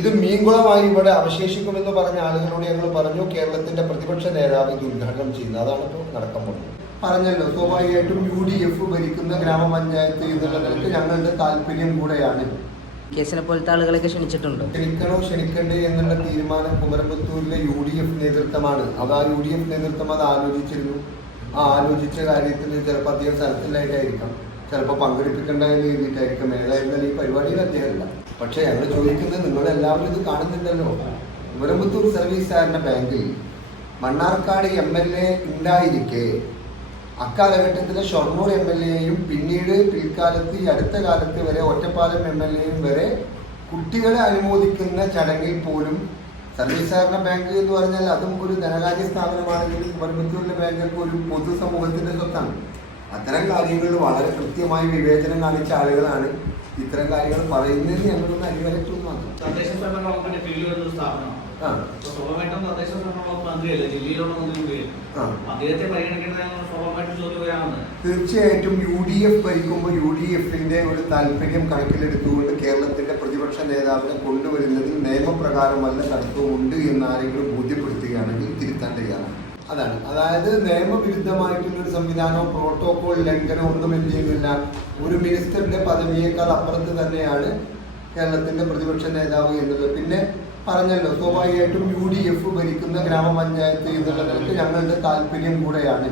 ഇത് മീൻകുളമായി ഇവിടെ അവശേഷിക്കുമെന്ന് പറഞ്ഞ ആളുകളോട് ഞങ്ങൾ പറഞ്ഞു, കേരളത്തിന്റെ പ്രതിപക്ഷ നേതാവ് ഇത് ഉദ്ഘാടനം ചെയ്യുന്നത്. അതാണ് ഇപ്പോൾ നടക്കാൻ പോകുന്നത്. പറഞ്ഞല്ലോ, സ്വാഭാവികമായിട്ടും UDF ഭരിക്കുന്ന ഗ്രാമപഞ്ചായത്ത് എന്നുള്ള നിലയ്ക്ക് ഞങ്ങളുടെ താല്പര്യം കൂടെയാണ്. കേസിനെ പോലത്തെ ആളുകളൊക്കെ ക്ഷണിച്ചിട്ടുണ്ടോ? ക്ഷണിക്കണോ ക്ഷണിക്കണ്ടേ എന്നുള്ള തീരുമാനം കുമരമ്പത്തൂരിലെ UDF നേതൃത്വമാണ്. അത് ആ UDF നേതൃത്വം അത് ആലോചിച്ചിരുന്നു. ആ ആലോചിച്ച കാര്യത്തിൽ ചിലപ്പോൾ അധികം സ്ഥലത്തിലായിട്ടായിരിക്കാം, ചിലപ്പോൾ പങ്കെടുപ്പിക്കേണ്ട എന്ന് എഴുതിയിട്ടായിരിക്കും. ഏതായിരുന്നാലും ഈ പരിപാടിയിൽ അദ്ദേഹമില്ല. പക്ഷേ ഞങ്ങൾ ചോദിക്കുന്നത്, നിങ്ങളെല്ലാവരും ഇത് കാണുന്നുണ്ടല്ലോ, കുമരമ്പത്തൂർ സർവീസ് സഹകരണ ബാങ്കിൽ മണ്ണാർക്കാട് MLA ഉണ്ടായിരിക്കെ അക്കാലഘട്ടത്തിലെ ഷൊർണൂർ MLAയും പിന്നീട് പിൽക്കാലത്ത് ഈ അടുത്ത കാലത്ത് വരെ ഒറ്റപ്പാലം MLAയും വരെ കുട്ടികളെ അനുമോദിക്കുന്ന ചടങ്ങിൽ പോലും സർവീസ് സഹകരണ ബാങ്ക് എന്ന് പറഞ്ഞാൽ അതും ഒരു ധനകാര്യ സ്ഥാപനമാണെങ്കിലും കുമരമ്പത്തൂരിലെ ബാങ്ക് ഒരു പൊതുസമൂഹത്തിന്റെ സ്വത്താണ്. അത്തരം കാര്യങ്ങളിൽ വളരെ കൃത്യമായി വിവേചനം കാണിച്ച ആളുകളാണ് ഇത്തരം കാര്യങ്ങൾ പറയുന്നതിന് ഞങ്ങളൊന്ന് അനിവാര്യത്വം മാത്രം. തദ്ദേശ സ്വയംഭരണ വകുപ്പിന്റെ കീഴിൽ വരുന്ന സ്ഥാപനമാണ്. സ്വാഭാവികമായിട്ടും തദ്ദേശ സ്വയംഭരണ വകുപ്പ് മന്ത്രിയല്ലേ, ജില്ലയിലുള്ള മന്ത്രി, അദ്ദേഹത്തെ പരിഗണിക്കുന്നത് സ്വാഭാവികമായിട്ടും ചോദ്യം വരാമെന്ന്. തീർച്ചയായിട്ടും UDF ഭരിക്കുമ്പോൾ UDFന്റെ ഒരു താല്പര്യം കണക്കിലെടുത്തുകൊണ്ട് കേരളത്തിന്റെ പ്രതിപക്ഷ നേതാവിനെ കൊണ്ടുവരുന്നതിൽ നിയമപ്രകാരമല്ല തടസ്സമുണ്ട് എന്ന് ആരെങ്കിലും ബോധ്യപ്പെടുത്തുകയാണെങ്കിൽ തിരുത്താൻ തയ്യാറാണ്. അതാണ്, അതായത് നിയമവിരുദ്ധമായിട്ടുള്ളൊരു സംവിധാനമോ പ്രോട്ടോകോൾ ലംഘനമോ ഒന്നും എന്ത് ചെയ്യുന്നില്ല. ഒരു മിനിസ്റ്ററിന്റെ പദവിയേക്കാൾ അപ്പുറത്ത് തന്നെയാണ് കേരളത്തിന്റെ പ്രതിപക്ഷ നേതാവ് എന്നുള്ളത്. പിന്നെ പറഞ്ഞല്ലോ, സ്വാഭാവികമായിട്ടും UDF ഭരിക്കുന്ന ഗ്രാമപഞ്ചായത്ത് എന്നുള്ള നിലയ്ക്ക് ഞങ്ങളുടെ താല്പര്യം കൂടെയാണ്.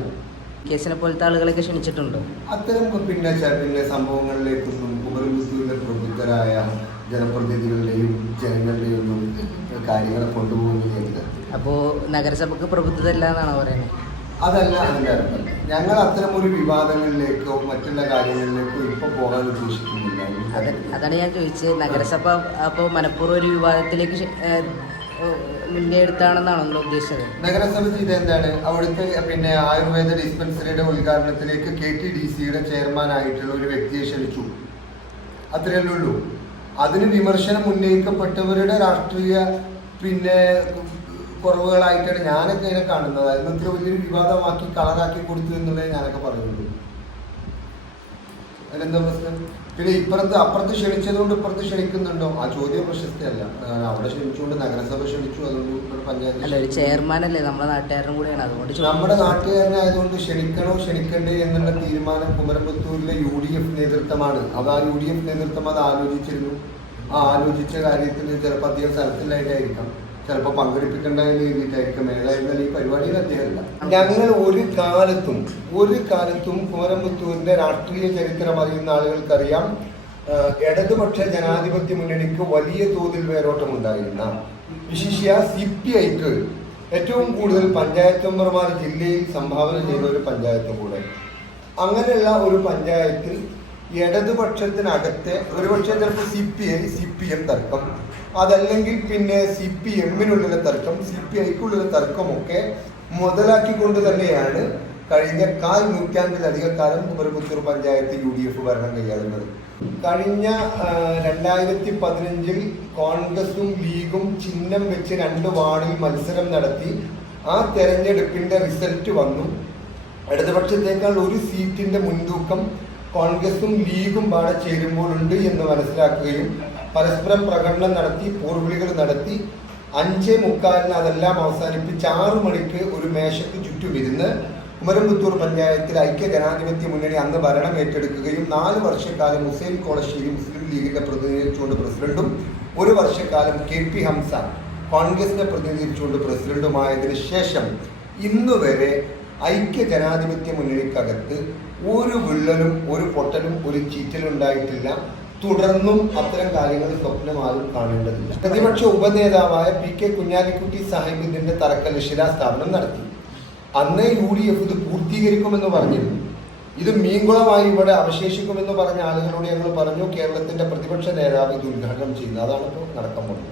കേസിനെ പോലത്തെ ആളുകളൊക്കെ ക്ഷണിച്ചിട്ടുണ്ടോ? അത്തരം പിന്നെ സംഭവങ്ങളിലേക്കൊന്നും കുമരമ്പത്തൂരിലെ പ്രബുദ്ധരായ ജനപ്രതിനിധികളുടെയും ജനങ്ങളുടെയും ഒന്നും കാര്യങ്ങളെ കൊണ്ടുപോകുന്നില്ല. അപ്പോൾ നഗരസഭക്ക് പ്രബുദ്ധതല്ല എന്നാണോ പറയുന്നത്? അതല്ല അതിൻ്റെ അർത്ഥം. ഞങ്ങൾ അത്തരം ഒരു വിവാദങ്ങളിലേക്കോ മറ്റുള്ള കാര്യങ്ങളിലേക്കോ ഇപ്പോൾ പോകാൻ ഉദ്ദേശിക്കുന്നില്ല. അതാണ് ഞാൻ ചോദിച്ചത്. നഗരസഭ അപ്പോൾ മനഃപൂർവ്വം ഒരു വിവാദത്തിലേക്ക് മുൻകൈ എടുത്താണെന്നാണോ നിങ്ങൾ ഉദ്ദേശിച്ചത്? നഗരസഭ ചെയ്ത എന്താണ്, അവിടുത്തെ പിന്നെ ആയുർവേദ ഡിസ്പെൻസറിയുടെ ഉദ്ഘാടനത്തിലേക്ക് KTDCയുടെ ചെയർമാനായിട്ടുള്ള ഒരു വ്യക്തിയെ ക്ഷണിച്ചു, അത്രയല്ലേ ഉള്ളൂ. അതിന് വിമർശനം ഉന്നയിക്കപ്പെട്ടവരുടെ രാഷ്ട്രീയ പിന്നെ കുറവുകളായിട്ടാണ് ഞാനൊക്കെ അതിനെ കാണുന്നത്. അതിന് ഇത്ര വലിയൊരു വിവാദമാക്കി കളറാക്കി കൊടുത്തു എന്നുള്ളത് ഞാനൊക്കെ പറയുന്നുള്ളൂ. അതിലെന്താ പ്രശ്നം? പിന്നെ അപ്പുറത്ത് ക്ഷണിച്ചതുകൊണ്ട് ഇപ്പുറത്ത് ക്ഷണിക്കുന്നുണ്ടോ? ആ ചോദ്യം പ്രശസ്തയല്ല. അവിടെ ക്ഷണിച്ചുകൊണ്ട് നഗരസഭ ക്ഷണിച്ചു, അതുകൊണ്ട് ഇവിടെ പഞ്ചായത്ത് ചെയർമാനല്ലേ, നമ്മുടെ നാട്ടുകാരനും കൂടെയാണ്, അതുകൊണ്ട് നമ്മുടെ നാട്ടുകാരനായതുകൊണ്ട് ക്ഷണിക്കണോ ക്ഷണിക്കണ്ടേ എന്നുള്ള തീരുമാനം കുമരമ്പത്തൂരിലെ UDF നേതൃത്വമാണ്. അത് ആ UDF നേതൃത്വം അത് ആലോചിച്ചിരുന്നു. ആ ആലോചിച്ച കാര്യത്തിൽ ചിലപ്പോൾ അധികം സ്ഥലത്തിലായിട്ടായിരിക്കാം, ചിലപ്പോൾ പങ്കെടുപ്പിക്കേണ്ട എന്ന് എഴുതിയിട്ടായിരിക്കും. ഏതായിരുന്നാലും ഈ പരിപാടിയിൽ അദ്ദേഹമില്ല. ഞങ്ങൾ ഒരു കാലത്തും കുമരമ്പത്തൂരിന്റെ രാഷ്ട്രീയ ചരിത്രം അറിയുന്ന ആളുകൾക്കറിയാം, ഇടതുപക്ഷ ജനാധിപത്യ മുന്നണിക്ക് വലിയ തോതിൽ വേരോട്ടം ഉണ്ടായിരുന്ന, വിശിഷ്യ CPIക്ക് ഏറ്റവും കൂടുതൽ പഞ്ചായത്ത് മെമ്പർമാർ ജില്ലയിൽ സംഭാവന ചെയ്ത ഒരു പഞ്ചായത്ത് കൂടെ. അങ്ങനെയുള്ള ഒരു പഞ്ചായത്തിൽ ഇടതുപക്ഷത്തിനകത്തെ ഒരുപക്ഷെ ചിലപ്പോൾ CPM തർക്കം, അതല്ലെങ്കിൽ പിന്നെ CPMനുള്ള തർക്കം, CPIക്കുള്ള തർക്കമൊക്കെ മുതലാക്കിക്കൊണ്ട് തന്നെയാണ് കഴിഞ്ഞ 1/4 നൂറ്റാണ്ടിലധിക കാലം കുമരമ്പത്തൂർ പഞ്ചായത്ത് UDF ഭരണം കൈയാളുന്നത്. കഴിഞ്ഞ 2015 കോൺഗ്രസും ലീഗും ചിഹ്നം വെച്ച് 2 വാർഡിൽ മത്സരം നടത്തി. ആ തെരഞ്ഞെടുപ്പിന്റെ റിസൾട്ട് വന്നു. ഇടതുപക്ഷത്തേക്കാൾ ഒരു സീറ്റിന്റെ മുൻതൂക്കം കോൺഗ്രസും ലീഗും പാടെ ചേരുമ്പോഴുണ്ട് എന്ന് മനസ്സിലാക്കുകയും പരസ്പരം പ്രകടനം നടത്തി, പോർവിളികൾ നടത്തി 5:45 അതെല്ലാം അവസാനിപ്പിച്ച് 6 മണിക്ക് ഒരു മേശയ്ക്ക് ചുറ്റും ഇരുന്ന് കുമരമ്പത്തൂർ പഞ്ചായത്തിൽ ഐക്യ ജനാധിപത്യ മുന്നണി അന്ന് ഭരണം ഏറ്റെടുക്കുകയും 4 വർഷക്കാലം ഹുസൈൻ കോളശ്ശേരി മുസ്ലിം ലീഗിനെ പ്രതിനിധീകരിച്ചുകൊണ്ട് പ്രസിഡന്റും 1 വർഷക്കാലം KP ഹംസ കോൺഗ്രസിനെ പ്രതിനിധീകരിച്ചുകൊണ്ട് പ്രസിഡന്റുമായതിനു ശേഷം ഇന്നുവരെ ഐക്യ ജനാധിപത്യ മുന്നണിക്കകത്ത് ഒരു വിള്ളലും ഒരു പൊട്ടലും ഒരു ചീറ്റലും ഉണ്ടായിട്ടില്ല. തുടർന്നും അത്തരം കാര്യങ്ങൾ സ്വപ്നമാരും കാണേണ്ടതില്ല. പ്രതിപക്ഷ ഉപനേതാവായ PK കുഞ്ഞാലിക്കുട്ടി സാഹിബ് ഇതിന്റെ തറക്കല്ല് ശിലാസ്ഥാപനം നടത്തി. അന്നേ UDF ഇത് പൂർത്തീകരിക്കുമെന്ന് പറഞ്ഞിരുന്നു. ഇത് മീൻകുളമായി ഇവിടെ അവശേഷിക്കുമെന്ന് പറഞ്ഞ ആളുകളോട് ഞങ്ങൾ പറഞ്ഞു, കേരളത്തിന്റെ പ്രതിപക്ഷ നേതാവ് ഇത് ഉദ്ഘാടനം ചെയ്യുന്നത്. അതാണ് ഇപ്പോൾ നടക്കാൻ പോകുന്നത്.